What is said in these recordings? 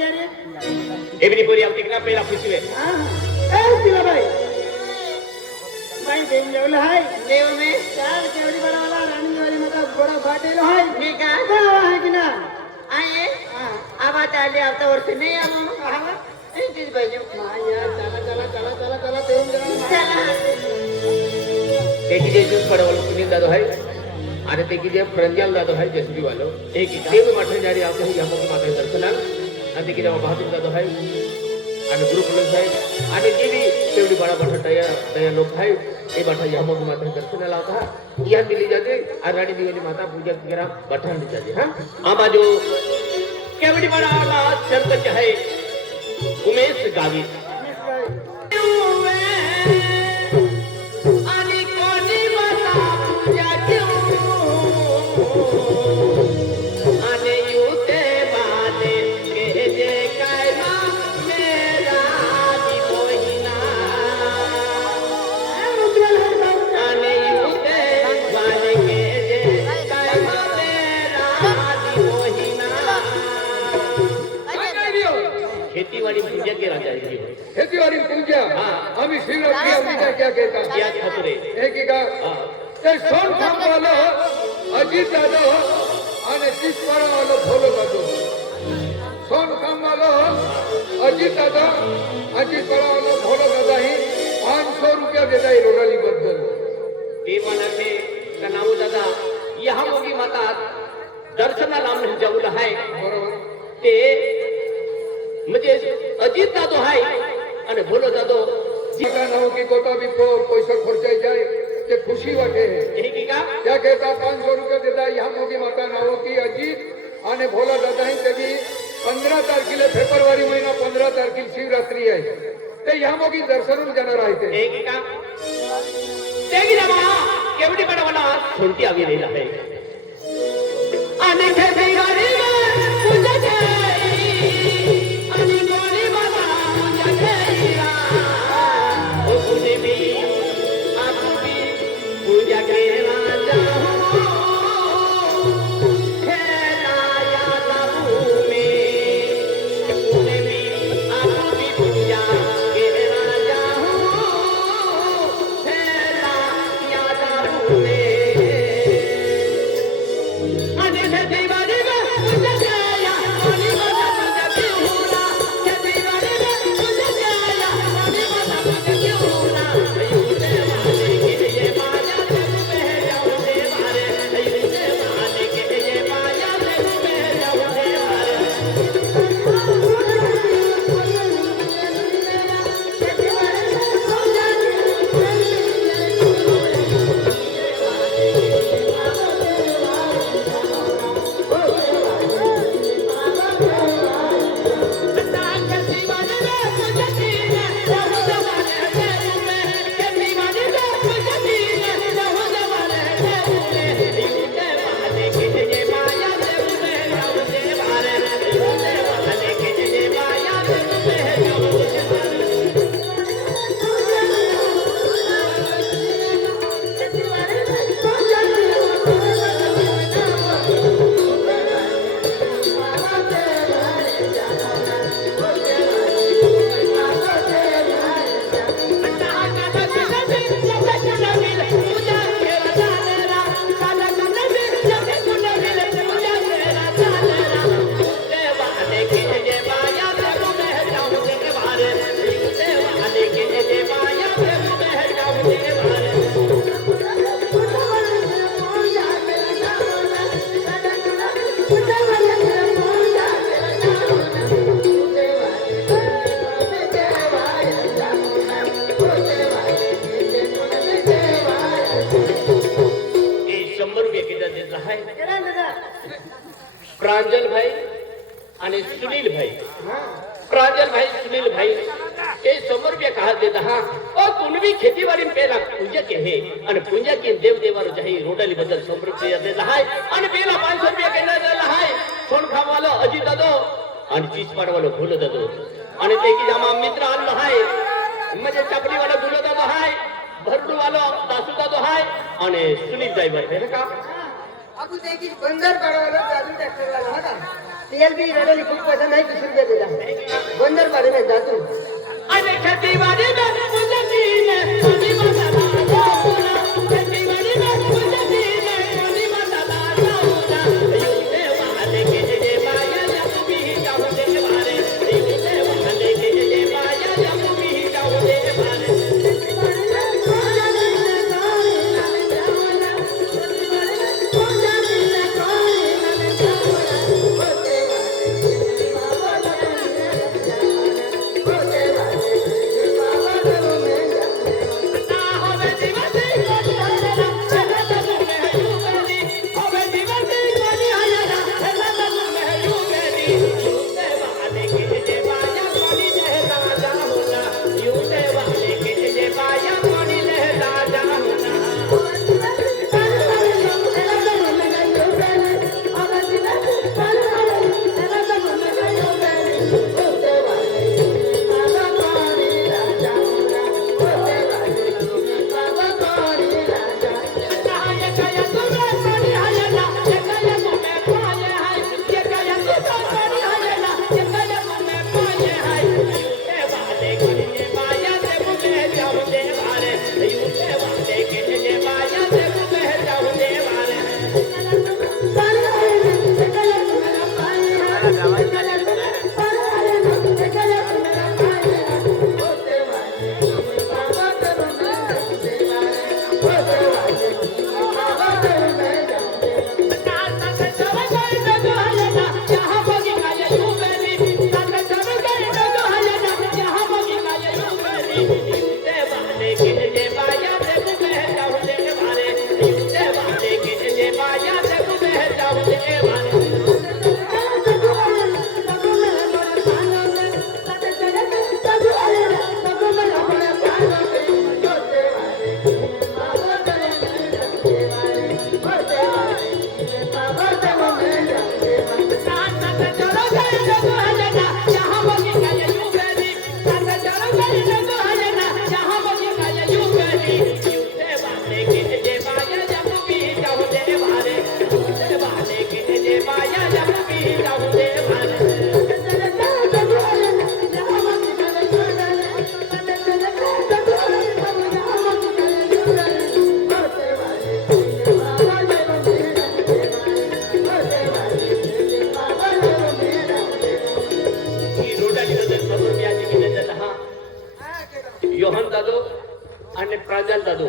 दिया रे एवरी पोरी आमची ना पहिला खुशी आहे हां ए तिला बाई बाई देव जेवलं हाय देव में चार केवडी बनावाला राणी वाली माता बड़ा फाटेलो हाय मी का गाव आहे की ना आये हां आवाज आले आता वर्ष नाही आलो आला चीज पाहिजे माया चला चला चला चला चला देव जेवलं त्याची जे ज्यूस पडवलं सुनील दादा आहे आणि त्याची जे प्रंजल दादा आहे जसबी वालो एक देव माठे जारी आते हैं यहाँ पर माता दर्शना आणि त्याची जेव्हा बहादूर दादा आहे आणि ग्रुप लोक आहे आणि जे भी तेवढी बड़ा बड़ा तया लोग है ये बैठा यहाँ पर माता दर्शना लाता है यहाँ मिली जाते और रानी देवी माता पूजा वगैरह बैठा ली जाते हाँ आमा जो केवड़ी बड़ा वाला शर्त है उमेश गावी खेतीवाड़ी पूजा के राजा जी खेतीवाड़ी पूजा हाँ। आम्ही श्रीराम आम्ही क्या कहता याद खतरे एक का ते सोन खांबालो अजित दादा आणि तिसपारा वालो भोलो दादो सोन खांबालो अजित दादा अजित पारा वालो भोलो दादा ही 500 रुपया देता है रोडाली बद्दल ते मनाचे नाव दादा यहाँ मोगी माता दर्शना लांब जाऊला आहे बरोबर ते म्हणजे अजित दादो आहे आणि भोलो दादो का नाव की कोता भी पैसा खर्चाई जाए ते खुशी वाटे है हे की का क्या कहता 500 रुपया देता यहाँ मोगी माता नाव की अजित आणि भोला दादा ही ते 15 तारखेला फेब्रुवारी महिना 15 तारखेला शिवरात्री आहे ते यहाँ मोगी दर्शनून जाणार आहे ते हे की का ते की जमा केवढी बडा मला सोंटी आवी राहिला आहे आणि खेती गाडी पूजा आणि कोणी बाबा पूजा केला ओ पूजे भी आप भी पूजा केला जाओ खेला या जाऊ में पूजे भी आप भी पूजा केला जाओ खेला या जाऊ में आणि खेती गाडी पूजा केला आणि बाबा पूजा केला खेती गाडी पूजा केला आणि बाबा पूजा केला युते वाले के ये माया से बह जाओ दे मारे युते वाले के ये माया से बह जाओ दे मारे प्रांजल भाई आणि सुनील भाई प्रांजल भाई सुनील भाई ये 100 रुपया कहा देता हाँ और कुणबी खेतीवाड़ी में पहला पूजा के है आणि पूजा के देव देवार जही रोडली बदल 100 रुपया देता है आणि पहला 500 रुपया केना देला है सोन खावालो अजित दादो आणि चीज पाडवालो भोलो दादो आणि ते की जामा मित्र आणलो है म्हणजे चपली वाला भोलो दादो है भरडू वालो दासू दादो है आणि सुनील ड्राइवर है का आपण त्याची बंदर पडवायला जादू ट्रॅक्टरला का टीएलबी रडली खूप पैसा नाही 20 रुपये देता बंदर बारे में जातू अरे खेतीबाड़ी में मुझे दीने कोनी मसाला जाऊना खेतीबाड़ी में मुझे दीने कोनी मसाला जाऊना यूते वाले के जे बाया जब भी जाओ दे वाले यूते वाले के जे बाया जब भी जाओ दे वाले योहन दादो आणि प्रांजल दादो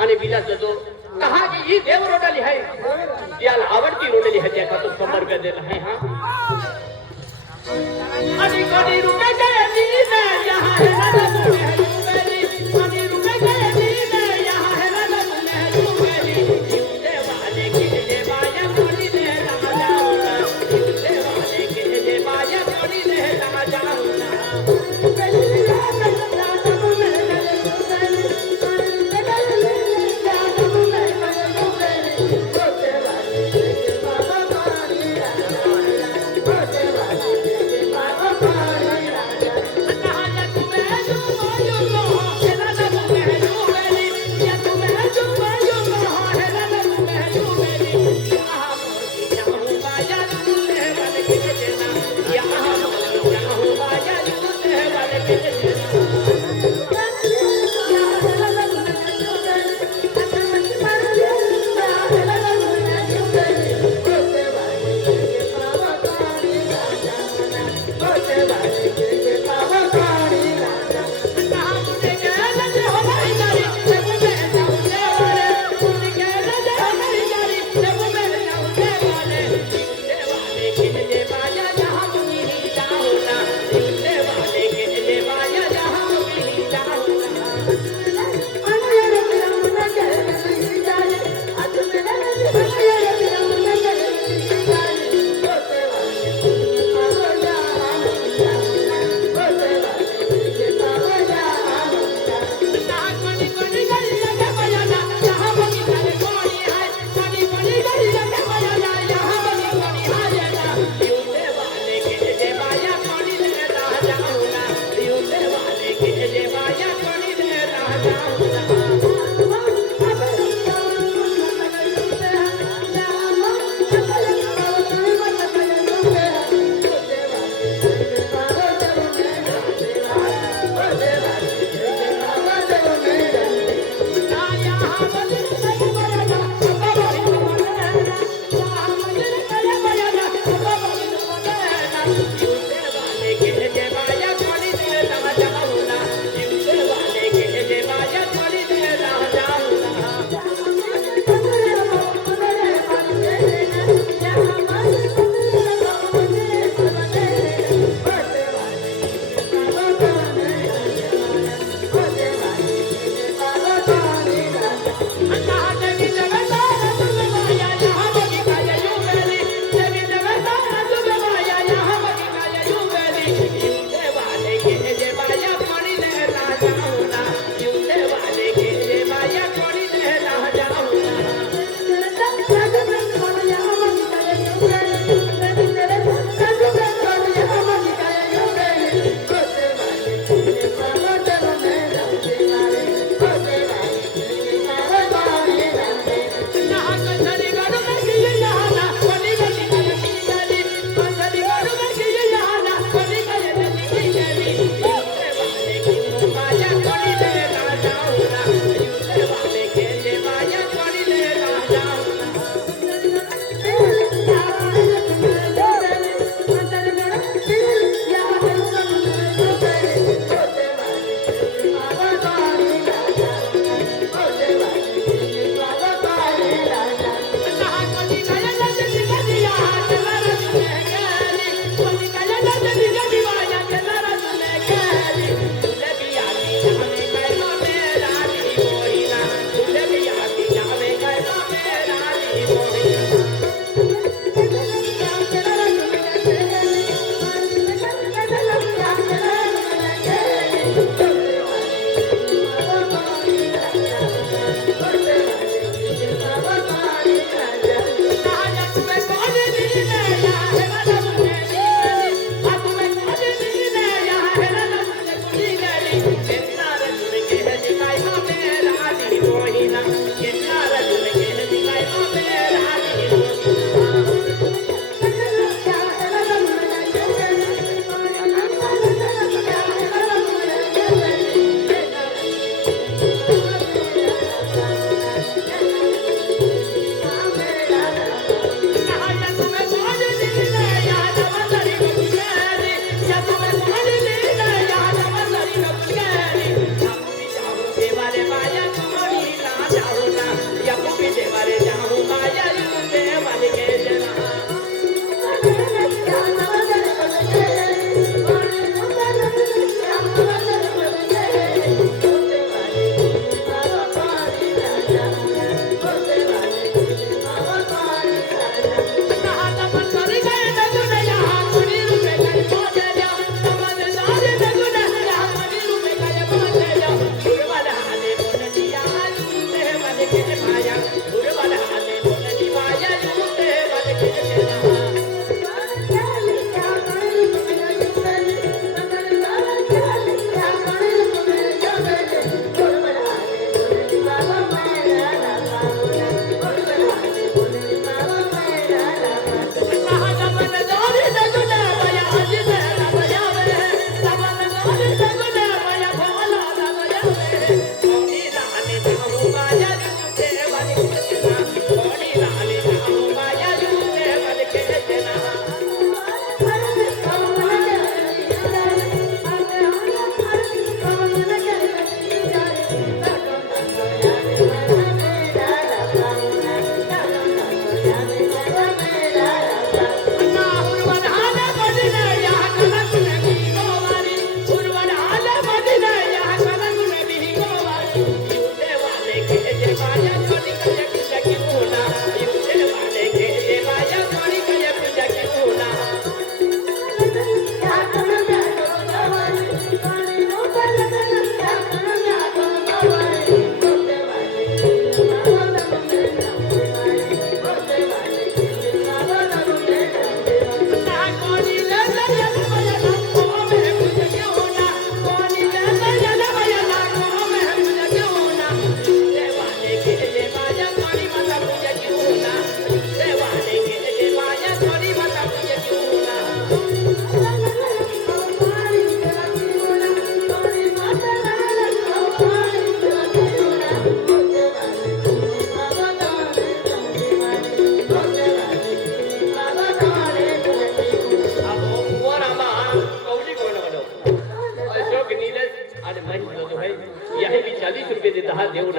आणि विलास दादो कहा की ही देव रोडली आहे याला आवडती रोडली आहे त्याचा तो समर दिला आहे हा आणि कोणी रुपये गए दीने यहाँ है राजा तुम्हें है यूबेली कोणी रुपये गए दीने यहाँ है राजा तुम्हें है यूबेली यूते वाले के जे बाया कोणी दे राजा होना यूते वाले के जे बाया कोणी दे राजा होना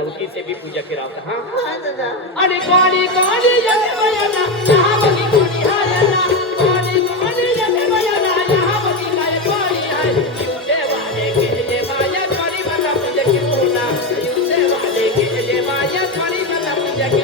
उठी से भी पूजा करावता हाँ हा दादा आणि कोणी कोणी येते बयाना यहाँ बगी कोणी हायना कोणी कोणी येते बयाना यहाँ बगी काय कोणी हाय युते वाले के माया कोणी मला पूजा की होना युते वाले के माया कोणी मला पूजा की